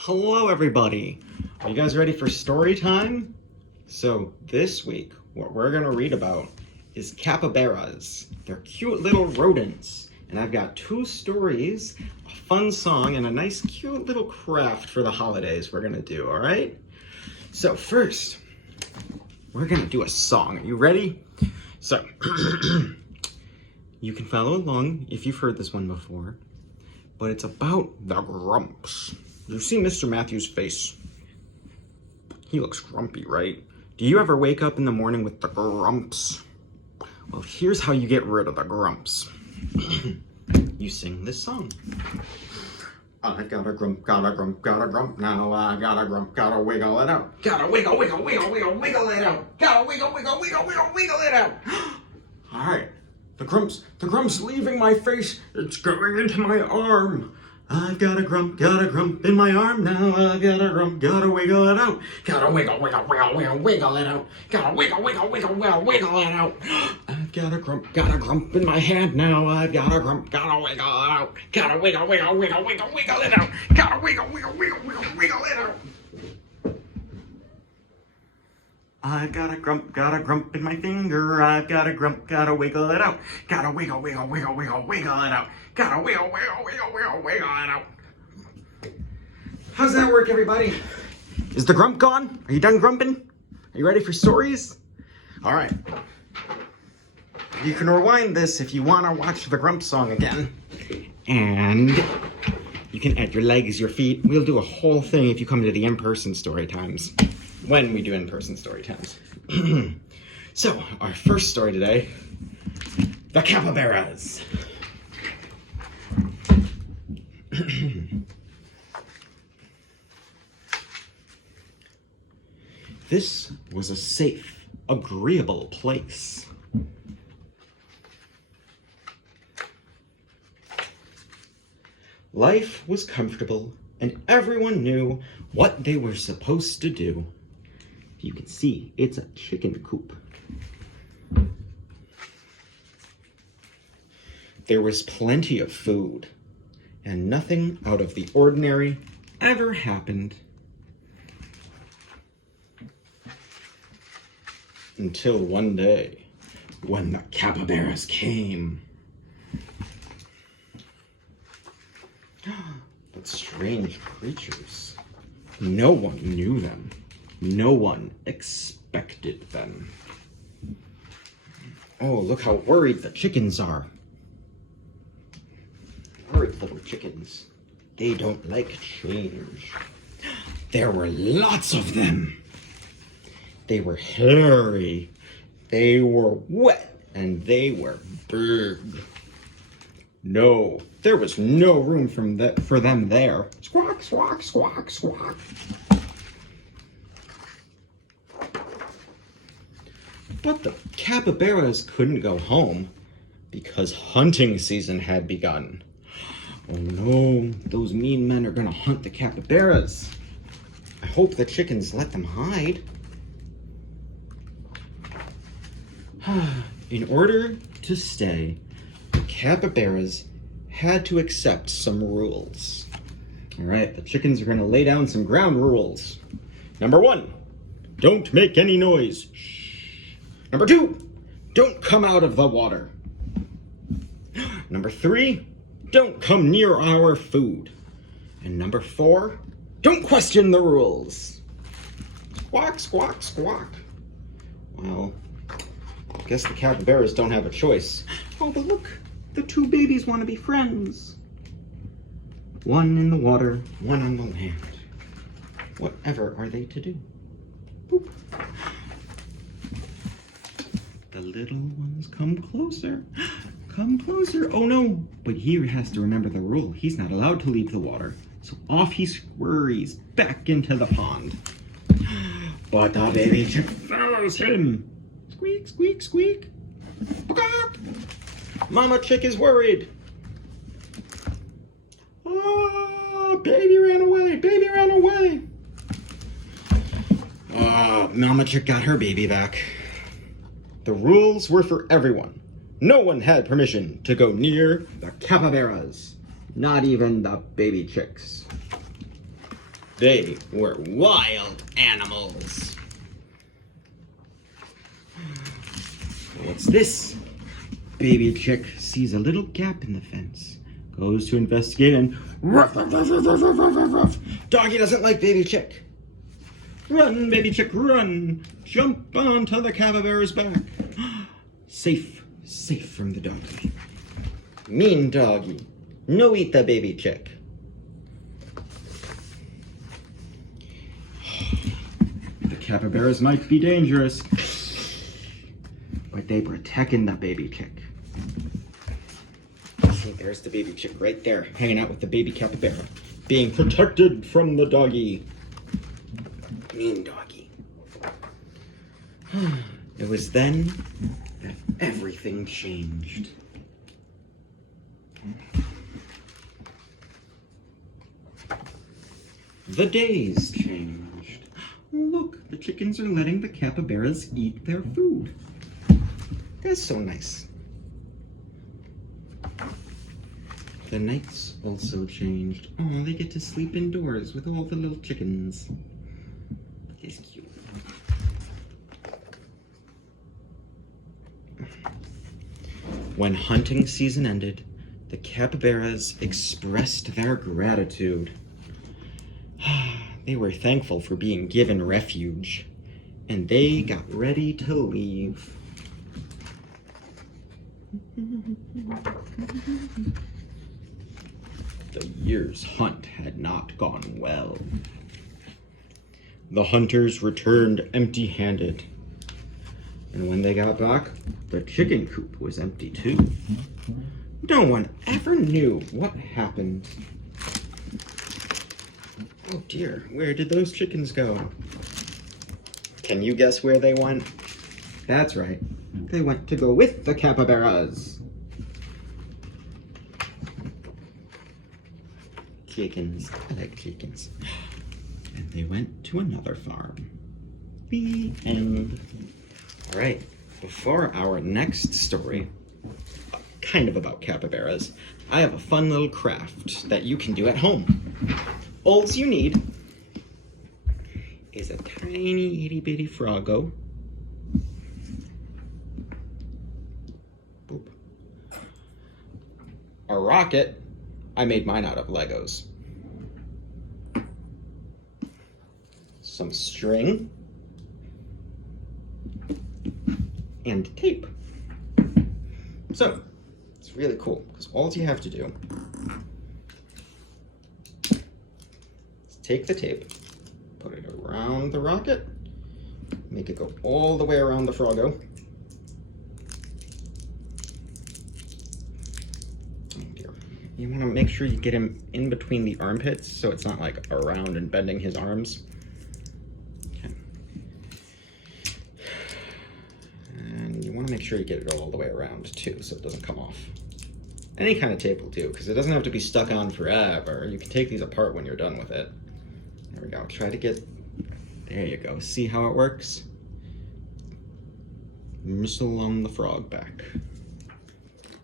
Hello everybody! Are you guys ready for story time? So this week, what we're gonna read about is capybaras. They're cute little rodents. And I've got two stories, a fun song, and a nice cute little craft for the holidays we're gonna do, alright? So first, we're gonna do a song. Are you ready? So, you can follow along if you've heard this one before, but it's about the Grumps. You see Mr. Matthews' face? He looks grumpy, right? Do you ever wake up in the morning with the Grumps? Well, here's how you get rid of the Grumps. You sing this song. I got a grump, got a grump, got a grump. Now I got a grump, gotta wiggle it out. Gotta wiggle, wiggle, wiggle, wiggle, wiggle it out. Gotta wiggle, wiggle, wiggle, wiggle, wiggle it out. All right, the grump's leaving my face. It's going into my arm. I've got a grump in my arm now. I've got a grump, gotta wiggle it out. Gotta wiggle, wiggle, wiggle, wiggle, wiggle it out. Gotta wiggle, wiggle, wiggle, wiggle, wiggle it out. I've got a grump in my hand now. I've got a grump, gotta wiggle it out. Gotta wiggle, wiggle, wiggle, wiggle, wiggle it out. Gotta wiggle, wiggle, wiggle, wiggle, wiggle it out. I've got a grump in my finger. I've got a grump, gotta wiggle it out. Gotta wiggle, wiggle, wiggle, wiggle, wiggle it out. Gotta wiggle, wiggle, wiggle, wiggle, wiggle it out. How's that work, everybody? Is the grump gone? Are you done grumping? Are you ready for stories? All right. You can rewind this if you want to watch the grump song again. And you can add your legs, your feet. We'll do a whole thing if you come to the in-person story times. When we do in-person story times. So, our first story today, the capybaras. This was a safe, agreeable place. Life was comfortable, and everyone knew what they were supposed to do. You can see it's a chicken coop. There was plenty of food, and nothing out of the ordinary ever happened. Until one day, when the capybaras came. But strange creatures. No one knew them. No one expected them. Oh, look how worried the chickens are. Worried little chickens. They don't like change. There were lots of them. They were hairy. They were wet. And they were big. No, there was no room for them there. Squawk, squawk, squawk, squawk. But the capybaras couldn't go home because hunting season had begun. Oh no, those mean men are gonna hunt the capybaras. I hope the chickens let them hide. In order to stay, the capybaras had to accept some rules. All right, the chickens are gonna lay down some ground rules. Number 1, don't make any noise. Shh. Number 2, don't come out of the water. Number 3, don't come near our food. And number 4, don't question the rules. Squawk, squawk, squawk. Well, I guess the capybaras don't have a choice. Oh, but look, the two babies want to be friends. One in the water, one on the land. Whatever are they to do? Boop. The little ones come closer. Come closer. Oh no, but he has to remember the rule. He's not allowed to leave the water. So off he scurries back into the pond. But the baby chick follows him. Squeak, squeak, squeak. Mama chick is worried. Oh, baby ran away. Baby ran away. Oh, Mama chick got her baby back. The rules were for everyone. No one had permission to go near the capybaras. Not even the baby chicks. They were wild animals. What's this? Baby chick sees a little gap in the fence, goes to investigate, and ruff, ruff, ruff, ruff, ruff, ruff, ruff, ruff. Doggy doesn't like baby chick. Run, baby chick, run! Jump onto the capybara's back. Safe, safe from the doggy. Mean doggy. No eat the baby chick. The capybaras might be dangerous, but they protecting the baby chick. See, there's the baby chick right there, hanging out with the baby capybara, being protected from the doggy. Mean doggy. It was then that everything changed. The days changed. Look, the chickens are letting the capybaras eat their food. That's so nice. The nights also changed. Oh, they get to sleep indoors with all the little chickens. It's cute. When hunting season ended, the capybaras expressed their gratitude. They were thankful for being given refuge, and they got ready to leave. The year's hunt had not gone well. The hunters returned empty-handed, and when they got back, the chicken coop was empty too. No one ever knew what happened. Oh dear, where did those chickens go? Can you guess where they went? That's right, they went to go with the capybaras. Chickens, I like chickens. And they went to another farm. The end. All right, before our next story, kind of about capybaras, I have a fun little craft that you can do at home. All you need is a tiny itty bitty froggo. Boop. A rocket. I made mine out of Legos. Some string. And tape. So, it's really cool, because all you have to do is take the tape, put it around the rocket, make it go all the way around the froggo. Oh dear. You want to make sure you get him in between the armpits so it's not like around and bending his arms. Okay. And you want to make sure you get it all the way around too so it doesn't come off. Any kind of tape will do, because it doesn't have to be stuck on forever. You can take these apart when you're done with it. There we go. Try to get... There you go. See how it works? Missile on the frog back.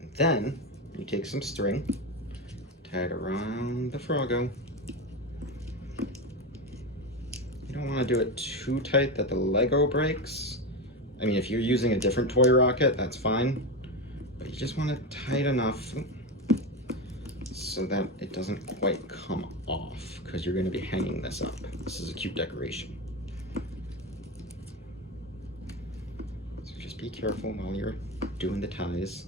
And then, you take some string, tie it around the froggo. You don't want to do it too tight that the Lego breaks. I mean, if you're using a different toy rocket, that's fine. But you just want it tight enough so that it doesn't quite come off, because you're going to be hanging this up. This is a cute decoration. So just be careful while you're doing the ties.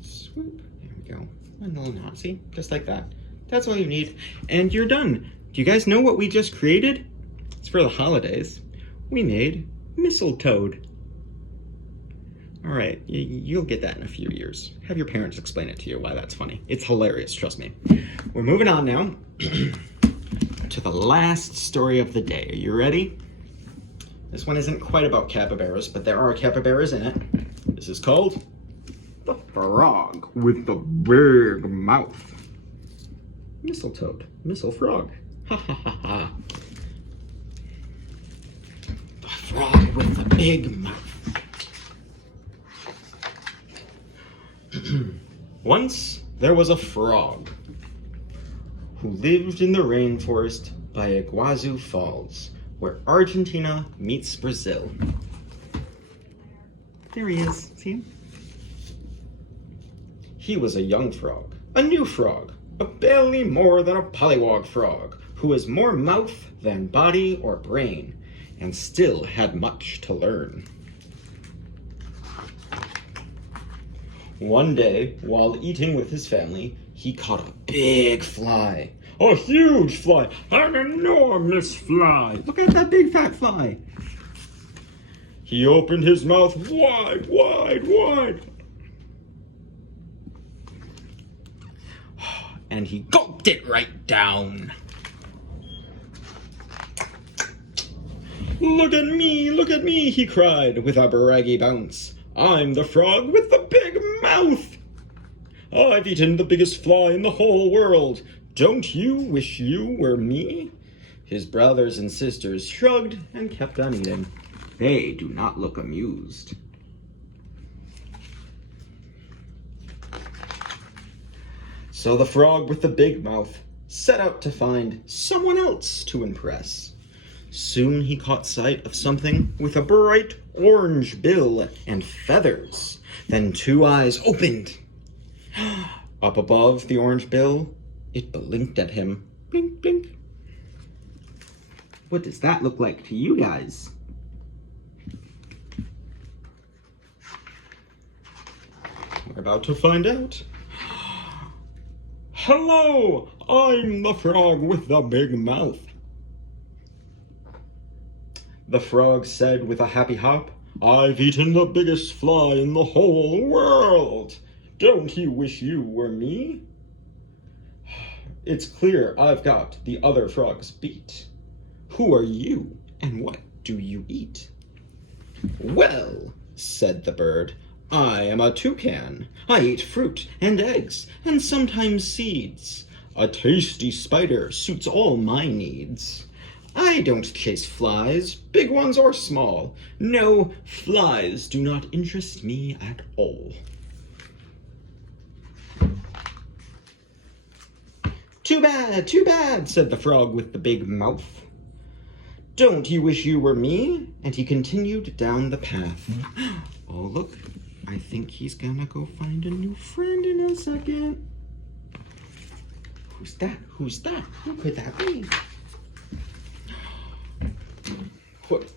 Swoop. There we go. One little knot. See? Just like that. That's all you need. And you're done. Do you guys know what we just created? It's for the holidays. We made mistletoe. All right, you'll get that in a few years. Have your parents explain it to you why that's funny. It's hilarious, trust me. We're moving on now to the last story of the day. Are you ready? This one isn't quite about capybaras, but there are capybaras in it. This is called The Frog with the Big Mouth. Mistletoe, missile frog. Ha ha ha ha. The frog with the big mouth. Once there was a frog who lived in the rainforest by Iguazu Falls, where Argentina meets Brazil. There he is. See him? He was a young frog, a new frog, a barely more than a pollywog frog, who has more mouth than body or brain, and still had much to learn. One day, while eating with his family, he caught a big fly. A huge fly! An enormous fly! Look at that big fat fly! He opened his mouth wide, wide, wide. And he gulped it right down. Look at me, he cried with a braggy bounce. I'm the frog with the big mouth. I've eaten the biggest fly in the whole world. Don't you wish you were me? His brothers and sisters shrugged and kept on eating. They do not look amused. So the frog with the big mouth set out to find someone else to impress. Soon he caught sight of something with a bright orange bill and feathers. Then two eyes opened. Up above the orange bill, it blinked at him. Blink, blink. What does that look like to you guys? We're about to find out. Hello, I'm the frog with the big mouth. The frog said with a happy hop, I've eaten the biggest fly in the whole world. Don't you wish you were me? It's clear I've got the other frogs beat. Who are you, and what do you eat? Well, said the bird, I am a toucan. I eat fruit and eggs, and sometimes seeds. A tasty spider suits all my needs. I don't chase flies, big ones or small. No, flies do not interest me at all. Too bad, said the frog with the big mouth. Don't you wish you were me? And he continued down the path. Oh, look, I think he's gonna go find a new friend in a second. Who's that? Who's that? Who could that be? What?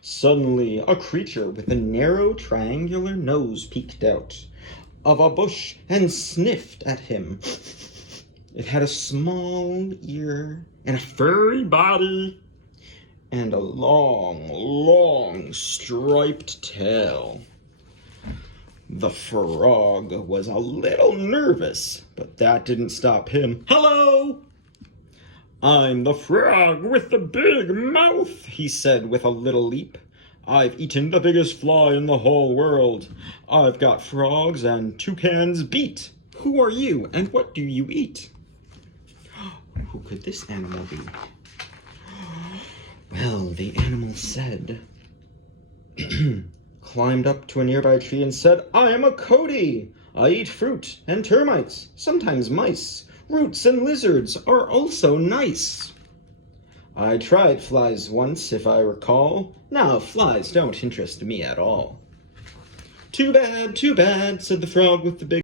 Suddenly, a creature with a narrow triangular nose peeked out of a bush and sniffed at him. It had a small ear and a furry body and a long, long striped tail. The frog was a little nervous, but that didn't stop him. Hello! I'm the frog with the big mouth, he said with a little leap. I've eaten the biggest fly in the whole world. I've got frogs and toucans beat. Who are you, and what do you eat? Who could this animal be? Well, the animal said, climbed up to a nearby tree and said, I am a Cody. I eat fruit and termites, sometimes mice. Roots and lizards are also nice. I tried flies once, if I recall. Now flies don't interest me at all. Too bad, said the frog with the big